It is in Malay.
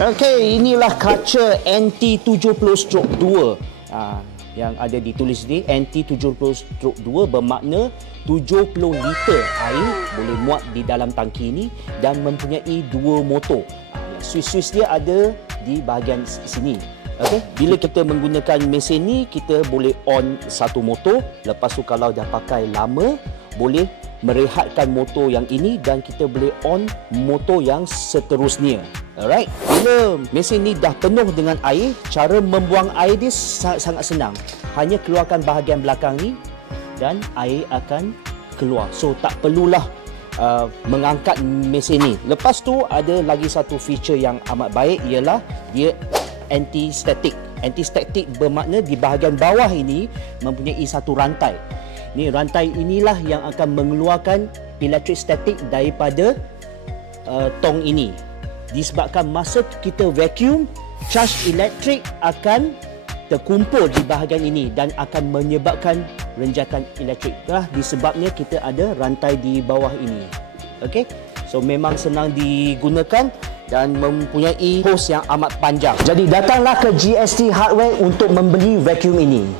Okey, inilah kaca NT70/2 yang ada ditulis di NT70/2 bermakna 70 liter air boleh muat di dalam tangki ini dan mempunyai 2 motor. Switch dia ada di bahagian sini. Okey, bila kita menggunakan mesin ni, kita boleh on satu motor. Lepas tu kalau dah pakai lama, boleh merehatkan motor yang ini dan kita boleh on motor yang seterusnya. Alright, bila mesin ni dah penuh dengan air, cara membuang air dia sangat senang. Hanya keluarkan bahagian belakang ni dan air akan keluar. So tak perlulah mengangkat mesin ni. Lepas tu ada lagi satu feature yang amat baik, ialah dia anti-static. Anti-static bermakna di bahagian bawah ini mempunyai satu rantai. Ni rantai inilah yang akan mengeluarkan electric static daripada tong ini. Disebabkan masa kita vacuum, charge elektrik akan terkumpul di bahagian ini dan akan menyebabkan renjatan elektrik. Itulah disebabnya kita ada rantai di bawah ini. Okey, so memang senang digunakan dan mempunyai hose yang amat panjang. Jadi datanglah ke GST Hardware untuk membeli vacuum ini.